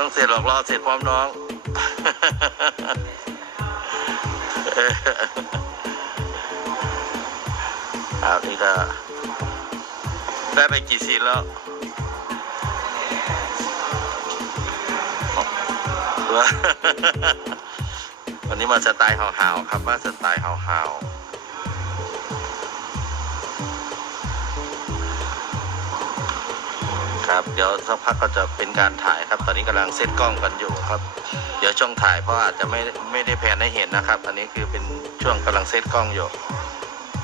ต้องเสร็จหรอกรอเสร็จพร้อมน้องครับนี่ก็ได้ไปกี่ซีนแล้ววันนี้มาสไตล์หาวๆครับว่าสไตล์หาวๆ ครับ เดี๋ยวสักพักก็จะเป็นการถ่ายครับ ตอนนี้กำลังเซตกล้องกันอยู่ครับ เดี๋ยวช่วงถ่ายเพราะอาจจะไม่ไม่ได้แพนให้เห็นนะครับ อันนี้คือเป็นช่วงกำลังเซตกล้องอยู่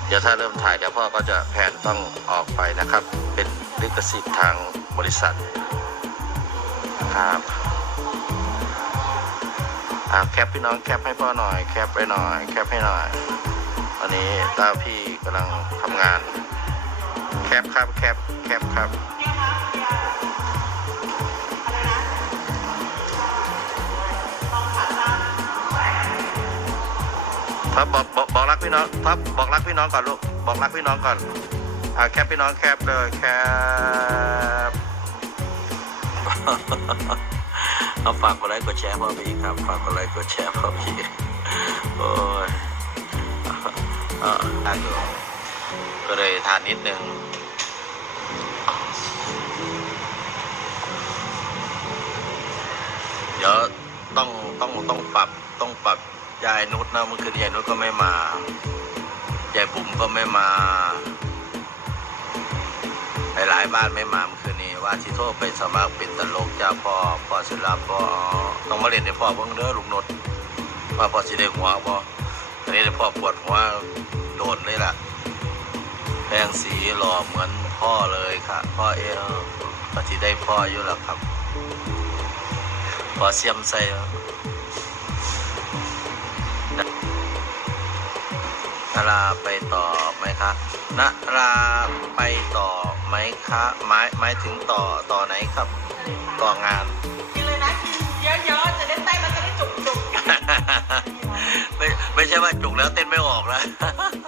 เดี๋ยวถ้าเริ่มถ่ายเดี๋ยวพ่อก็จะแพนต้องออกไปนะครับ เป็นลิขสิทธิ์ทางบริษัทครับอ่าแคปพี่น้องแคปให้พ่อหน่อย แคปไปหน่อย แคปให้หน่อยวันนี้ตาพี่กำลังทำงาน แคปครับ แคป แคปครับ พับบอกบอกบอกรักพี่น้องพับบอกรักพี่น้องก่อนลูกบอกรักพี่น้องก่อนอ่าแคปพี่น้องแคปเลยแคปเอาฝากกดไลค์กดแชร์พ่อพี่ครับฝากกดไลค์กดแชร์พ่อพี่โอ้ยอ่านก็เลยทานนิดนึงเดี๋ยวต้องต้องต้องปรับต้องปรับ ยายนุชนะเมื่อคืนยายนุชก็ไม่มายายบุ๋มก็ไม่มา หลายๆบ้านไม่มาเมื่อคืนนี้ ว่าที่โทษไปสมัครเป็นตลกเจ้าพ่อพ่อศิลาพ่อต้องมาเรียนในพ่อเพิ่งเด้อลุงนดว่าพ่อสิได้หัวพ่อตอนนี้ได้พ่อปวดหัวโดนเลยล่ะแปลงสีหล่อเหมือนพ่อเลยค่ะ พ่อเอลพ่อสิได้พ่ออยู่แล้วครับพ่อเสียมใส่ นาราไปต่อไหมคะนาราไปต่อไหมคะหมายหมายถึงต่อต่อไหนครับ ต่องาน กินเลยนะกินเยอะๆจะได้เต้นมันจะได้จุกไม่ไม่ใช่ว่าจุกแล้วเต้นไม่ออกนะๆ